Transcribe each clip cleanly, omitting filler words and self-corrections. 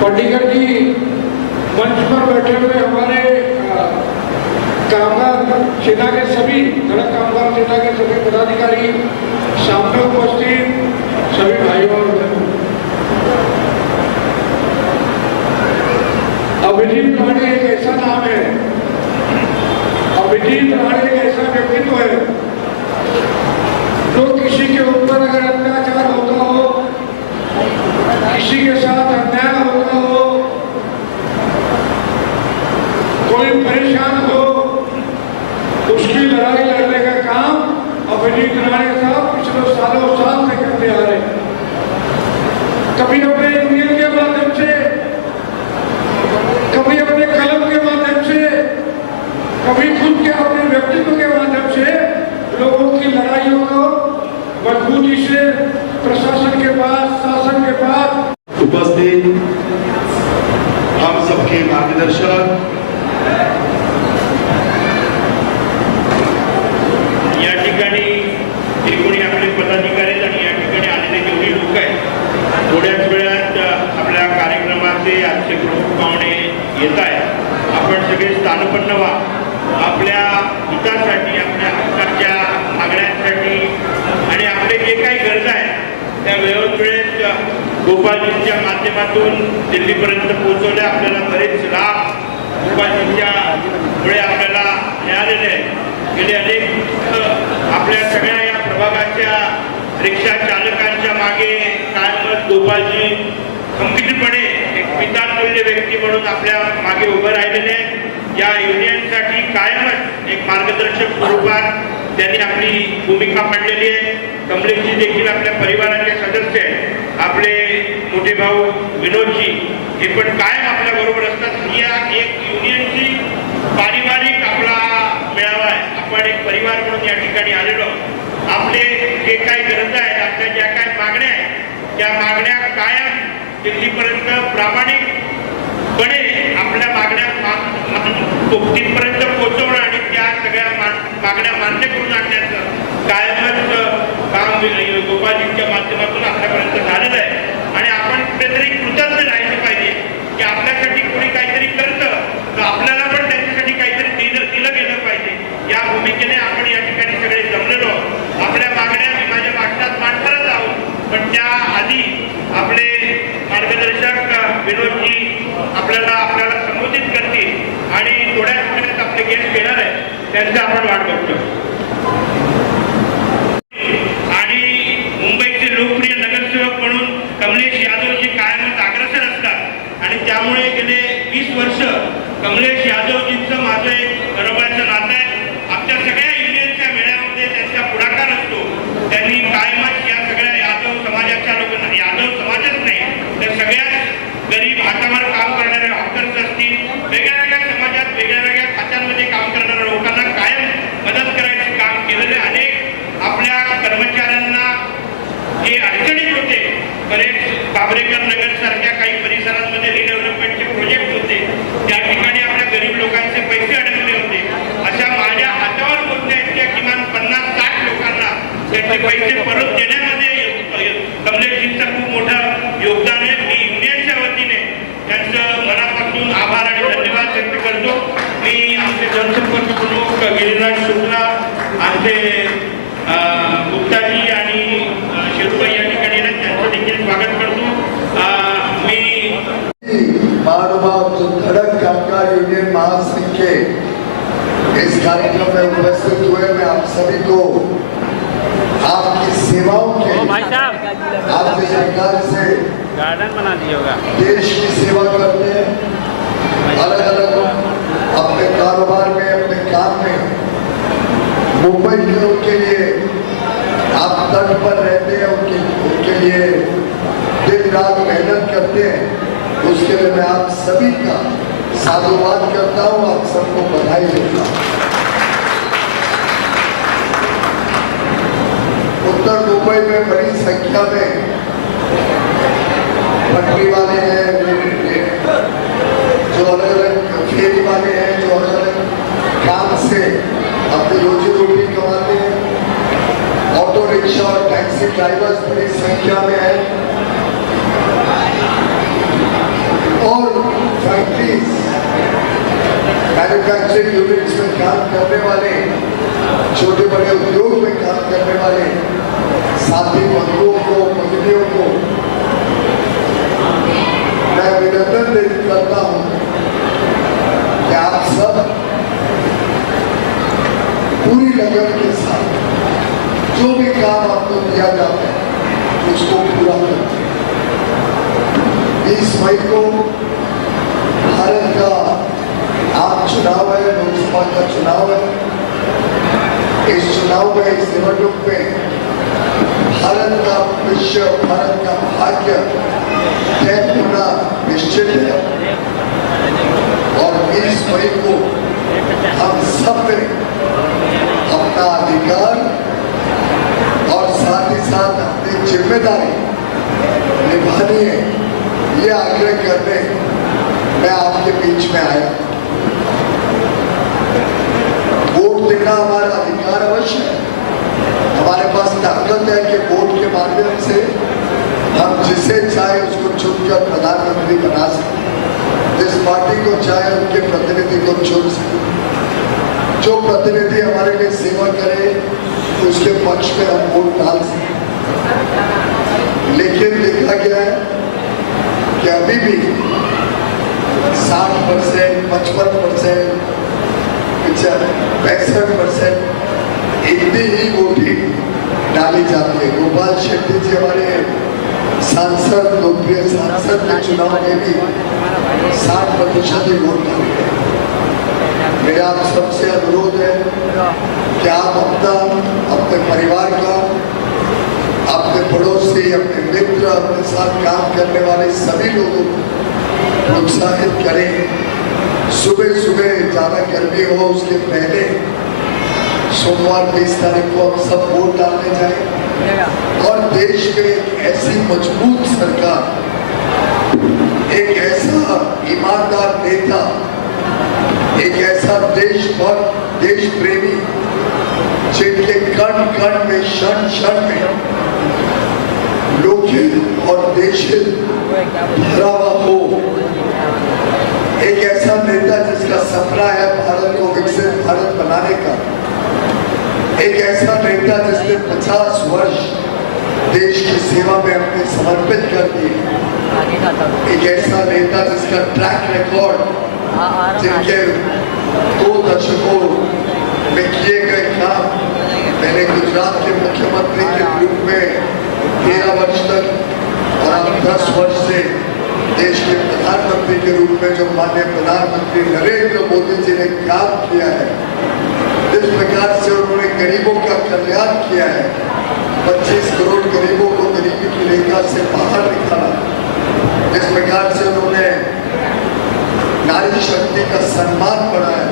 पंडित जी मंच पर बैठे हुए हमारे कामगार सेना के सभी सड़क कामगार सेना के सभी पदाधिकारी, सामने उपस्थित सभी भाइयों और बहनों, अभिजीत राणे एक ऐसा नाम है, अभिजीत राणे एक ऐसा व्यक्तित्व है जो किसी के ऊपर अगर से प्रशासन के पास, शासन के पास उपस्थित हम सबके मार्गदर्शक या ठिकाणी जे कोणी आपले पदाधिकारी आहेत आणि या ठिकाणी आलेले जेवढी लोक आहेत थोड्याच वेळात आपल्या कार्यक्रमाचे आजचे प्रमुख पाहुणे येत आहेत. आपण सगळे स्थानपन्न व्हा. आपल्या हितासाठी, आपल्या हक्काच्या मागण्यांसाठी आणि आपले जे काही गरजा आहेत त्या वेळोवेळेत गोपालजींच्या माध्यमातून दिल्लीपर्यंत पोहोचवल्या. आपल्याला बरेच लाभ गोपालजींच्या मुळे आपल्याला मिळालेले आहेत. गेले अनेक आपल्या सगळ्या या प्रभागाच्या रिक्षा चालकांच्या मागे कायमच गोपालजी खंबीरपणे एक पितातुल्य व्यक्ती म्हणून आपल्या मागे उभं राहिलेले आहेत. या युनियनसाठी कायमच एक मार्गदर्शक स्वरूपात त्यांनी आपली भूमिका मांडलेली आहे. कमलेशजी देखील आपल्या परिवाराचे सदस्य आहेत. आपले मोठे भाऊ विनोदजी हे पण कायम आपल्या बरोबर असतात. ही एक युनियनची पारिवारिक आपला मेळावा आहे. आपण एक परिवार म्हणून या ठिकाणी आलेलो. आपले जे काही गरजा आहेत, आपल्या ज्या काही मागण्या आहेत त्या मागण्या कायम दिल्लीपर्यंत प्रामाणिकपणे आपल्या मागण्या तिथपर्यंत पोहोचवणं आणि त्या सगळ्या मागण्या मान्य करून आणण्याचं कायमच काम गोपालजींच्या माध्यमातून आपल्यापर्यंत झालेलं आहे. आणि आपण कुठेतरी कृतज्ञ राहिलं पाहिजे की आपल्यासाठी कोणी काहीतरी करतं तर आपल्याला पण त्यांच्यासाठी काहीतरी दिलं गेलं पाहिजे. या भूमिकेने आपण या ठिकाणी सगळे जमलेलो. आपल्या मागण्या मी माझ्या वाटतात मांडणारच आहोत, पण त्या आधी आपले मार्गदर्शक विनोदजी आपल्याला संबोधित करतील आणि थोड्याच वेळात आपले गेस्ट येणार आहे त्यांचा आपण वाट बघतो. आणि मुंबईचे लोकप्रिय नगरसेवक म्हणून कमलेश यादवजी कायमच अग्रेसर असतात आणि त्यामुळे गेले 20 वर्ष कमलेश यादवजींचं माझं एक घरोबाचं नातं आहे. आमच्या सगळ्या युनियनच्या मेळ्यामध्ये त्यांचा पुढाकार असतो. त्यांनी कायमच या सगळ्या यादव समाजाच्या लोकांना, यादव समाजच नाही तर सगळ्याच गरीब हातावर काम करणारे हॉकर्स असतील, वेगळ्या समाजात वेगळ्या खात्यांमध्ये काम करणाऱ्या लोकांना कायम मदत करायचं काम केलेले. अनेक आपल्या कर्मचाऱ्यांना जे अडचणीत होते, बरेच बाबरेकर नगर सारख्या काही परिसरांमध्ये रिडेव्हलपमेंटचे प्रोजेक्ट होते, त्या ठिकाणी आपल्या गरीब लोकांचे पैसे अडकले होते. अशा माझ्या हातावर पोहोचण्याच्या किमान 50-60 लोकांना त्यांचे पैसे परत देण्यामध्ये कमलेशजींचं खूप मोठं योगदान आहे. मी युनियनच्या वतीने त्यांचं मनापासून आभार आणि धन्यवाद व्यक्त करतो. मी आमचे जनसंपर्क प्रमुख गिरीराज शुक्ला, आमचे गुप्ताजी आणि शेरुबाई या ठिकाणी त्यांचं देखील स्वागत करतो. मी महानुभाव जो धड़क कामगार यूनियन महासंघ के इस कार्यक्रम में उपस्थित हुए, मैं आप सभी को आपकी सेवाओं के आपके सरकार से गार्डन बना दिया होगा, देश की सेवा करते हैं, अलग अलग अपने कारोबार में, अपने काम में मुंबई के लोग के लिए आप तट पर रहते हैं, उनके लिए दिन रात मेहनत करते हैं। उसके लिए मैं आप सभी का साधुवाद करता हूँ, आप सबको बधाई देता हूँ। उत्तर मुंबई में बड़ी संख्या में पटरी वाले हैं, जो अलग अलग फेरी वाले हैं, जो अलग अलग काम से अपनी रोजी रोटी कमाते हैं। ऑटो रिक्शा और टैक्सी ड्राइवर्स बड़ी संख्या में है और फैक्ट्रीज, मैन्युफैक्चरिंग यूनिट्स में काम करने वाले, छोटे बड़े उद्योग में काम करने वाले साथी बंधुओं को, मंत्रियों को मैं अभिनंदन करता हूं कि आप सब पूरी लगन के साथ जो भी काम आपको दिया जाता है उसको पूरा करते हैं। 20 मई को भारत का आम चुनाव है, लोकसभा का चुनाव है। इस चुनाव में, इस निवडणूक में भारत का भविष्य, भारत का भाग्य तय होना निश्चित है और 20 मई को हम सब में अपना अधिकार और साथ ही साथ जिम्मेदारी निभानी है, ये आग्रह करने मैं आपके बीच में आया। वोट देना हमारा अधिकार अवश्य है, हमारे पास ताकत है कि वोट के माध्यम से हम जिसे चाहे उसको चुनकर प्रधानमंत्री बना सकते, जिस पार्टी को चाहे उनके प्रतिनिधि को चुन सकते, जो प्रतिनिधि हमारे लिए सेवा करे उसके पक्ष में हम वोट डाल सकते। लेकिन देखा गया है कि अभी भी 60%, 55%, 65% इतनी ही वोटिंग डाली जाती है। गोपाल शेट्टी जी हमारे सांसद, लोकप्रिय सांसद के चुनाव में भी 60% ही वोट डाले गए। मेरा आप सबसे अनुरोध है कि आप अपने परिवार का, अपने पड़ोसी, अपने मित्र, अपने साथ काम करने वाले सभी लोगों को प्रोत्साहित करें। सुबह सुबह ज़्यादा गर्मी हो उसके पहले सोमवार 20 तारीख को हम सब वोट डालने जाएं और देश में एक ऐसी मजबूत सरकार, एक ऐसा ईमानदार नेता, एक ऐसा देशभक्त, देश प्रेमी जिनके कण कण में, क्षण क्षण में लोकहित और देशहित भरा हुआ हो। एक ऐसा नेता जिसका सपना है भारत को विकसित भारत बनाने का। एक ऐसा नेता जिसने 50 वर्ष देश की सेवा में अपने समर्पित कर दिए। एक ऐसा नेता जिसका ट्रैक रिकॉर्ड, जिनके 2 दशकों में किए गए काम, मैंने गुजरात के मुख्यमंत्री के रूप में 13 वर्ष तक और अब 10 वर्ष से देश के प्रधानमंत्री के रूप में जो माननीय प्रधानमंत्री नरेंद्र मोदी जी ने काम किया है, जिस प्रकार से उन्होंने गरीबों का कल्याण किया है, 25 करोड़ गरीबों को गरीबी की रेखा से बाहर निकाला, जिस प्रकार से उन्होंने नारी शक्ति का सम्मान बढ़ाया,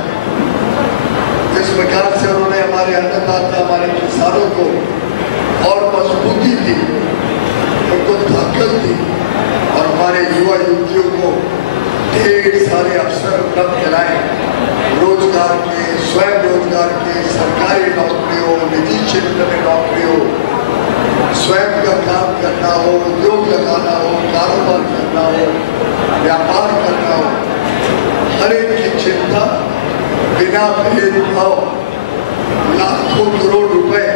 जिस प्रकार से उन्होंने हमारे अन्नदाता, हमारे किसानों को और मजबूती दी, उनको ताकत दी और हमारे युवा युवतियों को ढेर सारे अवसर उपलब्ध कराए, रोजगार के, स्वयं रोजगार के, सरकारी नौकरी हो, निजी क्षेत्र में नौकरी हो, स्वयं का काम करना हो, उद्योग लगाना हो, कारोबार करना हो, व्यापार करना हो, हर एक की चिंता बिना भेदभाव लाखों करोड़ रुपए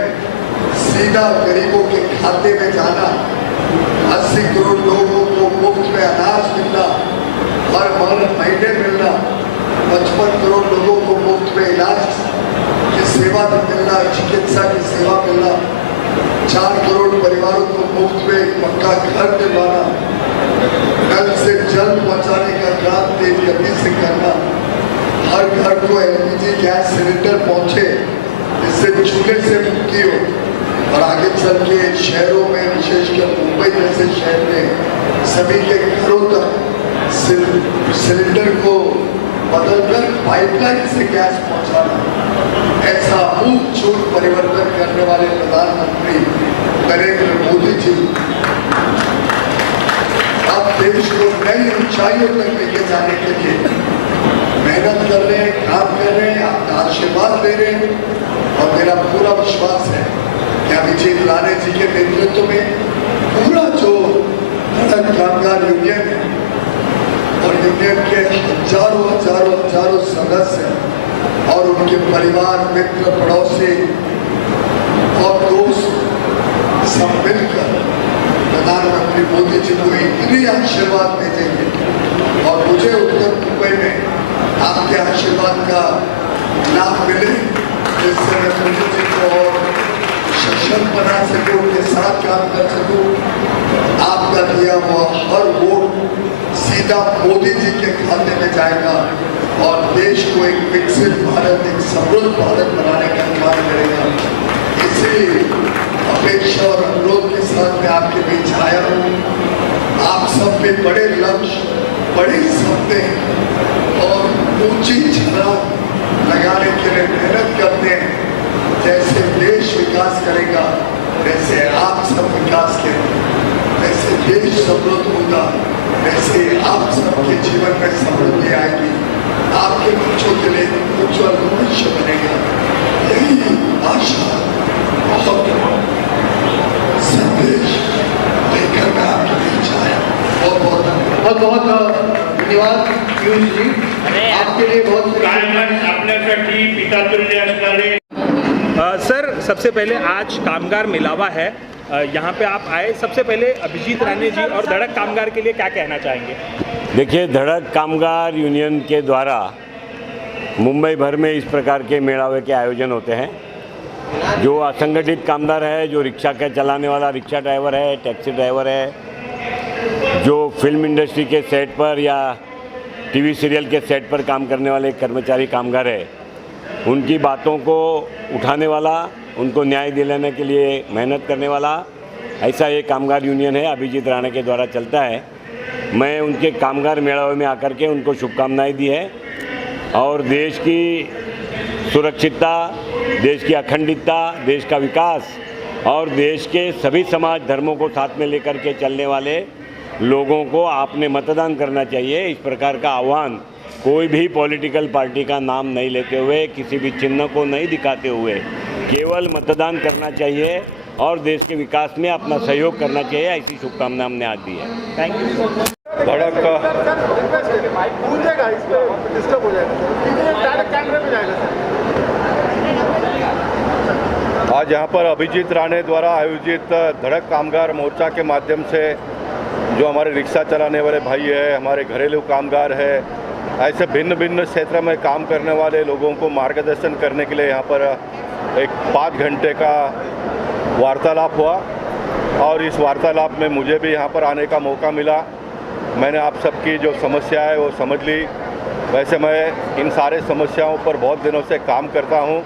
सीधा गरीबों के खाते में जाना, 80 करोड़ लोगों को मुफ्त में अनाज मिलना, हर महीने मिलना, 55 करोड़ लोगों को मुफ्त में इलाज की सेवा मिलना, चिकित्सा की सेवा मिलना, 4 करोड़ परिवारों को मुफ्त में पक्का घर दिलवाना, नल से जल पहुंचाने का काम तेज गति से करना, हर घर को एलपीजी गैस सिलेंडर पहुंचे जिससे चूल्हे से मुक्ति हो और आगे चल के शहरों में, विशेषकर मुंबई जैसे शहर में सभी के घरों तक सिलेंडर को बदलकर पाइपलाइन से गैस पहुंचाना। ऐसा आमूल परिवर्तन करने वाले प्रधानमंत्री नरेंद्र मोदी जी अब देश को नई ऊंचाइयों तक लेके जाने के लिए मेहनत कर रहे हैं, काम कर रहे हैं, आपका आशीर्वाद ले रहे हैं और मेरा पूरा विश्वास है कि अभिजीत लाले जी के नेतृत्व में पूरा जो कामगार यूनियन है और यूनियन के हजारों सदस्य और उनके परिवार, मित्र, पड़ोसी और दोस्त सब मिलकर प्रधानमंत्री मोदी जी को इतनी आशीर्वाद भेजेंगे और मुझे उत्तर मुंबई में आपके आशीर्वाद का लाभ मिले, जिससे मैं मोदी जी को और सशक्त बना सकूं, उनके साथ काम कर सकूं। आपका दिया हुआ हर वोट सीधा मोदी जी के खाते में जाएगा और देश को एक विकसित भारत, एक समृद्ध भारत बनाने का काम करेगा। इसी अपेक्षा और अनुरोध के साथ मैं आपके बीच आया हूँ। आप सब पे बड़े लक्ष्य, बड़े सपने और ऊंची छलांग लगाने के लिए मेहनत करते हैं। जैसे देश विकास करेगा, वैसे आप सब विकास के देश समृद्ध होगा वैसे आप सबके जीवन में समृद्धि आएगी, आपके बच्चों के लिए उज्जवल भविष्य बनेगा। यही आशा और संदेश लेकर मैं आपके बीच आया। बहुत बहुत धन्यवाद पीयूष जी, आपके लिए बहुत कायमच आपल्यासाठी पितातुल्य असणारे सर, सबसे पहले आज कामगार मिलावा है, यहाँ पे आप आए। सबसे पहले अभिजीत राणे जी और धड़क कामगार के लिए क्या कहना चाहेंगे? देखिए, धड़क कामगार यूनियन के द्वारा मुंबई भर में इस प्रकार के मेड़ावे के आयोजन होते हैं। जो असंगठित कामगार है, जो रिक्शा के चलाने वाला रिक्शा ड्राइवर है, टैक्सी ड्राइवर है, जो फिल्म इंडस्ट्री के सेट पर या टीवी सीरियल के सेट पर काम करने वाले कर्मचारी कामगार है, उनकी बातों को उठाने वाला, उनको न्याय दिलाने के लिए मेहनत करने वाला, ऐसा ये कामगार यूनियन है, अभिजीत राणे के द्वारा चलता है। मैं उनके कामगार मेड़ावे में आकर के उनको शुभकामनाएं दी है और देश की सुरक्षितता, देश की अखंडितता, देश का विकास और देश के सभी समाज धर्मों को साथ में लेकर के चलने वाले लोगों को आपने मतदान करना चाहिए, इस प्रकार का आह्वान कोई भी पॉलिटिकल पार्टी का नाम नहीं लेते हुए, किसी भी चिन्ह को नहीं दिखाते हुए केवल मतदान करना चाहिए और देश के विकास में अपना सहयोग करना चाहिए, ऐसी शुभकामना हमने आज दी है। Thank you. धड़क आज यहाँ पर अभिजीत राणे द्वारा आयोजित धड़क कामगार मोर्चा के माध्यम से जो हमारे रिक्शा चलाने वाले भाई है, हमारे घरेलू कामगार है, ऐसे भिन्न भिन्न क्षेत्र में काम करने वाले लोगों को मार्गदर्शन करने के लिए यहाँ पर एक 5 घंटे का वार्तालाप हुआ और इस वार्तालाप में मुझे भी यहाँ पर आने का मौका मिला। मैंने आप सबकी जो समस्या है वो समझ ली। वैसे मैं इन सारे समस्याओं पर बहुत दिनों से काम करता हूँ।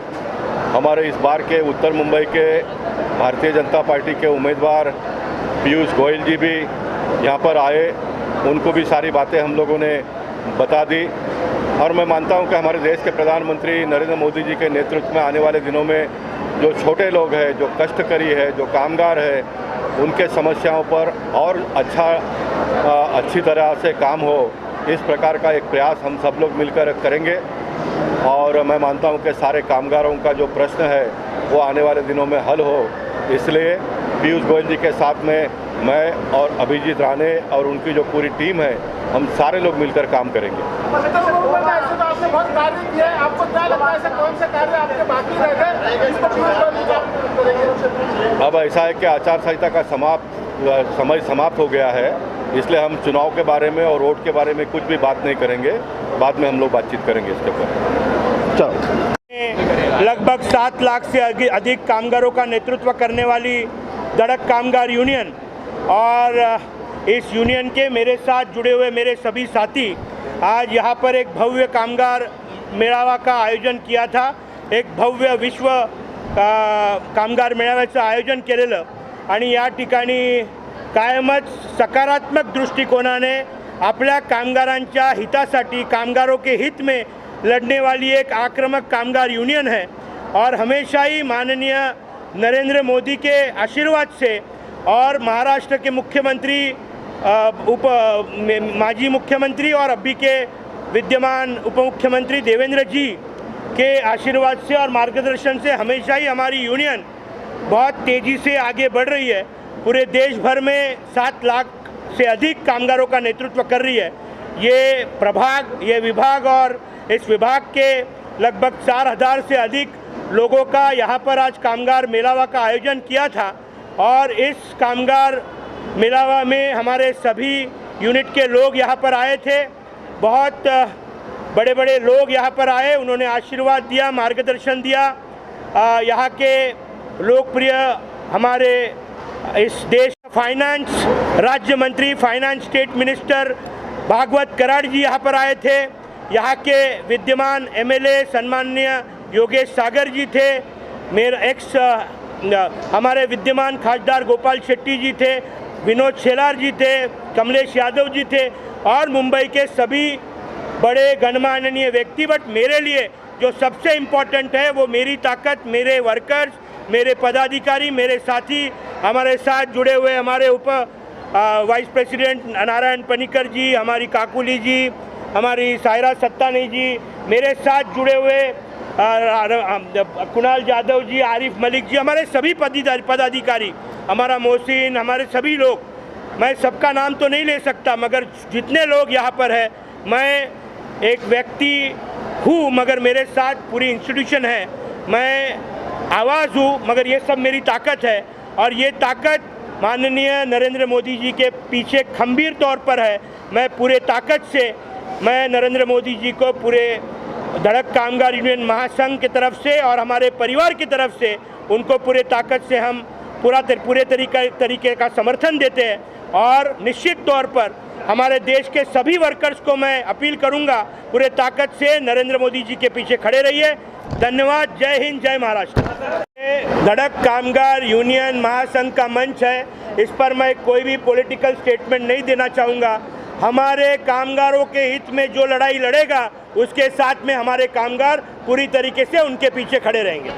हमारे इस बार के उत्तर मुंबई के भारतीय जनता पार्टी के उम्मीदवार पीयूष गोयल जी भी यहाँ पर आए, उनको भी सारी बातें हम लोगों ने बता दी और मैं मानता हूँ कि हमारे देश के प्रधानमंत्री नरेंद्र मोदी जी के नेतृत्व में आने वाले दिनों में जो छोटे लोग हैं, जो कष्टकरी है, जो कामगार है, उनके समस्याओं पर और अच्छी तरह से काम हो, इस प्रकार का एक प्रयास हम सब लोग मिलकर करेंगे और मैं मानता हूँ कि सारे कामगारों का जो प्रश्न है वो आने वाले दिनों में हल हो। इसलिए पीयूष गोयल जी के साथ में मैं और अभिजीत राणे और उनकी जो पूरी टीम है, हम सारे लोग मिलकर काम करेंगे। आपने बहुत कार्य किया है, आपको क्या लगता है कौन से कार्य आपके बाकी रह गए? अब ऐसा है कि आचार संहिता का समय समाप्त हो गया है, इसलिए हम चुनाव के बारे में और वोट के बारे में कुछ भी बात नहीं करेंगे। बाद में हम लोग बातचीत करेंगे इसके ऊपर। चलो। लगभग 7 लाख से अधिक कामगारों का नेतृत्व करने वाली धड़क कामगार यूनियन और इस यूनियन के मेरे साथ जुड़े हुए मेरे सभी साथी आज यहाँ पर एक भव्य कामगार मेळावा का आयोजन किया था। एक भव्य विश्व कामगार मेळाव्याचं आयोजन केलेलं आणि या ठिकाणी कायमच सकारात्मक दृष्टिकोनाने आपल्या कामगारांच्या हितासाठी, कामगारों के हित में लड़ने वाली एक आक्रामक कामगार यूनियन है और हमेशा ही माननीय नरेंद्र मोदी के आशीर्वाद से और महाराष्ट्र के मुख्यमंत्री माजी मुख्यमंत्री और अभी के विद्यमान उप मुख्यमंत्री देवेंद्र जी के आशीर्वाद से और मार्गदर्शन से हमेशा ही हमारी यूनियन बहुत तेज़ी से आगे बढ़ रही है। पूरे देश भर में 7 लाख से अधिक कामगारों का नेतृत्व कर रही है। ये विभाग और इस विभाग के लगभग 4000 से अधिक लोगों का यहाँ पर आज कामगार मेलावा का आयोजन किया था और इस कामगार मेलावा में हमारे सभी यूनिट के लोग यहाँ पर आए थे। बहुत बड़े बड़े लोग यहाँ पर आए, उन्होंने आशीर्वाद दिया, मार्गदर्शन दिया। यहाँ के लोकप्रिय हमारे इस देश फाइनेंस राज्य मंत्री, finance state minister Bhagwat Karad ji यहाँ पर आए थे। यहाँ के विद्यमान एमएलए सम्माननीय योगेश सागर जी थे। हमारे विद्यमान खासदार गोपाल शेट्टी जी थे, विनोद शेलार जी थे, कमलेश यादव जी थे और मुंबई के सभी बड़े गणमान्य व्यक्ति। बट मेरे लिए जो सबसे इम्पोर्टेंट है वो मेरी ताकत, मेरे वर्कर्स, मेरे पदाधिकारी, मेरे साथी, हमारे साथ जुड़े हुए हमारे उप वाइस प्रेसिडेंट नारायण पनिकर जी, हमारी काकुली जी, हमारी सायरा सत्तानी जी, मेरे साथ जुड़े हुए कुणाल यादव जी, आरिफ मलिक जी, हमारे सभी पदाधिकारी, हमारा मोहसिन, हमारे सभी लोग, मैं सबका नाम तो नहीं ले सकता, मगर जितने लोग यहाँ पर है, मैं एक व्यक्ति हूँ मगर मेरे साथ पूरी इंस्टीट्यूशन है। मैं आवाज़ हूँ मगर ये सब मेरी ताकत है, और ये ताकत माननीय नरेंद्र मोदी जी के पीछे खंभीर तौर पर है। मैं पूरे ताकत से मैं नरेंद्र मोदी जी को पूरे धड़क कामगार यूनियन महासंघ की तरफ से और हमारे परिवार की तरफ से उनको पूरे ताकत से हम पूरे तरीके का समर्थन देते हैं। और निश्चित तौर पर हमारे देश के सभी वर्कर्स को मैं अपील करूंगा, पूरे ताकत से नरेंद्र मोदी जी के पीछे खड़े रहिए। धन्यवाद। जय हिंद, जय महाराष्ट्र। धड़क कामगार यूनियन महासंघ का मंच है, इस पर मैं कोई भी पॉलिटिकल स्टेटमेंट नहीं देना चाहूँगा। हमारे कामगारों के हित में जो लड़ाई लड़ेगा उसके साथ में हमारे कामगार पूरी तरीके से उनके पीछे खड़े रहेंगे।